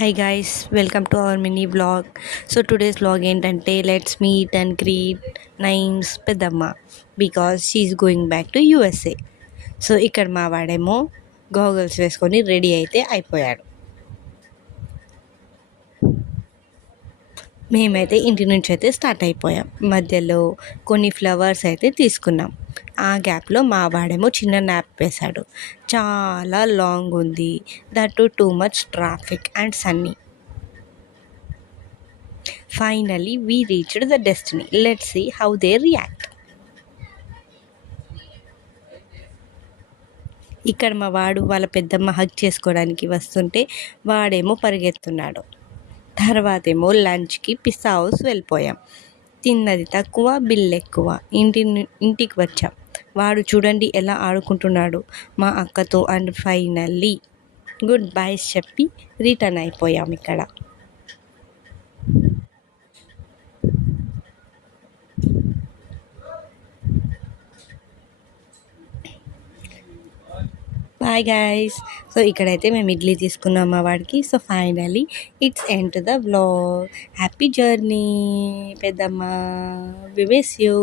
Hi guys, welcome to our mini vlog. So today's vlog ఏంటంటే let's meet and greet Naeem's పెద్దమ్మ because she's going back to USA. So ఇక్కడ మా వాడేమో goggles వేసుకొని ready అయితే అయిపోయాడు. మేమైతే ఇంటి నుంచి అయితే స్టార్ట్ అయిపోయాం. మధ్యలో కొన్ని ఫ్లవర్స్ అయితే తీసుకున్నాం. ఆ గ్యాప్లో మా వాడేమో చిన్న న్యాప్ వేశాడు. చాలా లాంగ్ ఉంది, that too much traffic and Sunny. Finally, we reached the destiny. Let's see how they react. ఇక్కడ మా వాడు వాళ్ళ పెద్దమ్మ హగ్ చేసుకోవడానికి వస్తుంటే వాడేమో పరిగెత్తున్నాడు. తర్వాతేమో లంచ్కి పిస్సా హౌస్ వెళ్ళిపోయాం. తిన్నది తక్కువ, బిల్ ఎక్కువ. ఇంటికి వచ్చాం. వాడు చూడండి ఎలా ఆడుకుంటున్నాడు మా అక్కతో. అండ్ ఫైనల్లీ గుడ్ బైస్ చెప్పి రిటర్న్ అయిపోయాం. ఇక్కడ బాయ్ గైస్. సో ఇక్కడైతే మేము ఇడ్లీ తీసుకున్నాం మా వాడికి. So finally it's end to the vlog. Happy journey పెద్దమ్మ, వి మిస్ యూ.